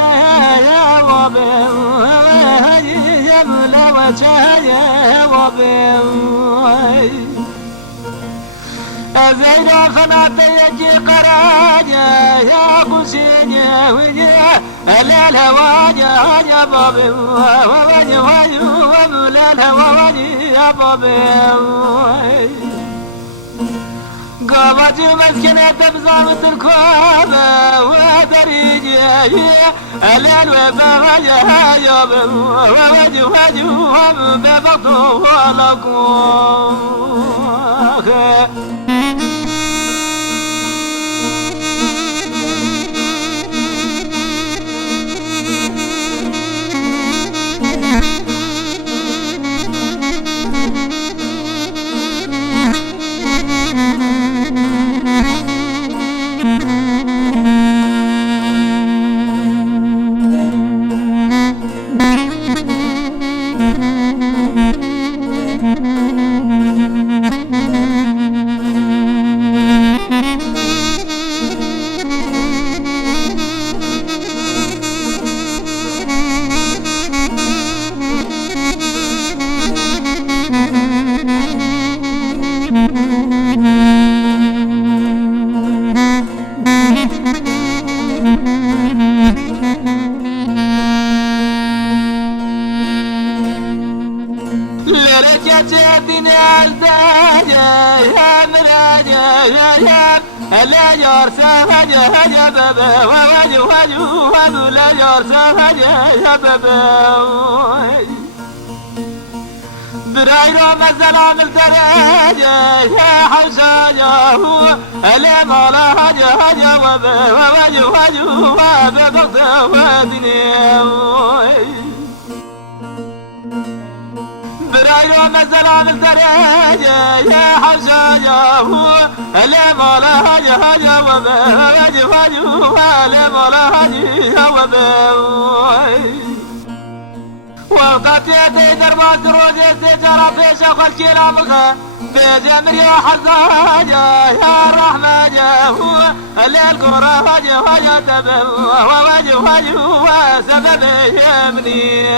وجهي وبي يملا وجهي وبي زيدا خناتي يجي قراجة يا قسيني وجه الهواجة يا بابي ووجه وملا الهواجة يا بابي قامت مسكنة بزامة الكوابة ودريجي الوفا وجهها يوم ووجه وجههم ببطه ولقوه لرجتين الداجة يا مراجة يا لا يرسى هجا هجا بابا ووجه وجه لا يرسى هجا يا بابا برايرو مزلام الدراجة يا حوشاجة لا مالا هجا هجا ووجه وجه وبابا ودنيا برايو مزلام الدراجة يا حجاجة لا مولا هجا هجا وباجي وجو لا مولا هجا وباجي وقت يدي دربات روجي سجرة في شوق الكلام الخا في جمر يا حزاجة يا الرحمة جاهو الكرة هجا هجا تبا ووجه وجو سبب يمني